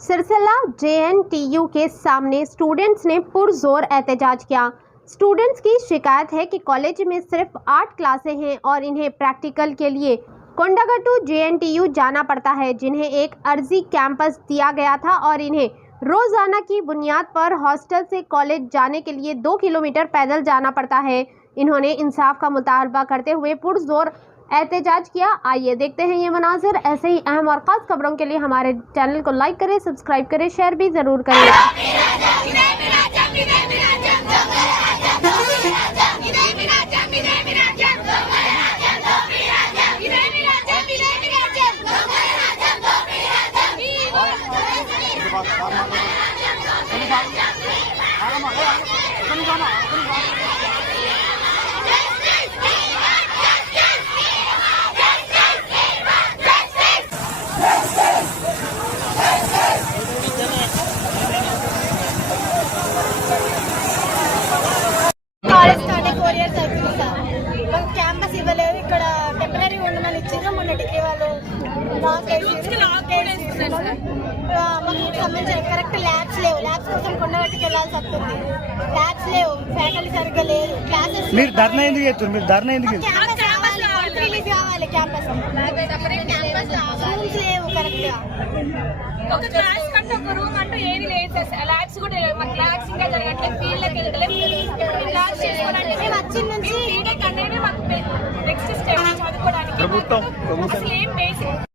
Sircilla JNTU के सामने students ने पुरजोर एहतजाज किया। स्टूडेंट्स की शिकायत है कि कॉलेज में सिर्फ 8 क्लासें हैं और इन्हें प्रैक्टिकल के लिए कोंडागट्टू जेएनटीयू जाना पड़ता है, जिन्हें एक अर्जी कैंपस दिया गया था और इन्हें रोजाना की बुनियाद पर हॉस्टल से कॉलेज जाने के लिए 2 किलोमीटर पैदल जाना पड़ता है। इन्होंने इंसाफ का मुतालबा करते हुए पुरजोर एहतजाज किया। आइए देखते हैं ये मनाजिर। ऐसे ही अहम और ख़ास खबरों के लिए हमारे चैनल को लाइक करें, सब्सक्राइब करें, शेयर भी ज़रूर करें। కాలేజ్ స్టార్ట్ 4 ఇయర్స్ అవుతుంది సార్. మాకు క్యాంపస్ ఇవ్వలేదు. ఇక్కడ టెంపరీ ఉండమని ఇచ్చారు మొన్న డిగ్రీ వాళ్ళు. మాకు సంబంధించిన కరెక్ట్ ల్యాబ్స్ లేవు. ల్యాబ్స్ కోసం కొండగట్టుకు వెళ్ళాల్సి వస్తుంది. ల్యాబ్స్ లేవు, ఫ్యాకల్టీ సరిగ్గా లేదు. క్లాసెస్ మీరు ధర్నా ఎందుకు చేస్తారు? మీరు ధర్నా ఎందుకు క్యాంపస్ కావాలి, రిలీజ్ కావాలి. క్యాంపస్ రూమ్స్ లేవు కరెక్ట్ గా. ఒక క్లాస్ కంటే ఒక రూమ్ అంటూ ఏది లేదు సార్. ల్యాబ్స్ కూడా లేవు. మాకు ల్యాబ్స్ ఇంకా జరగట్లేదు. ఫీల్డ్కి వెళ్ళలేదు. ల్యాబ్స్ చేసుకోవడానికి మేము వచ్చిన నుంచి బీటెక్ అనేది మాకు నెక్స్ట్ స్టెప్ చదువుకోవడానికి ప్రభుత్వం అసలు ఏం బేసిక్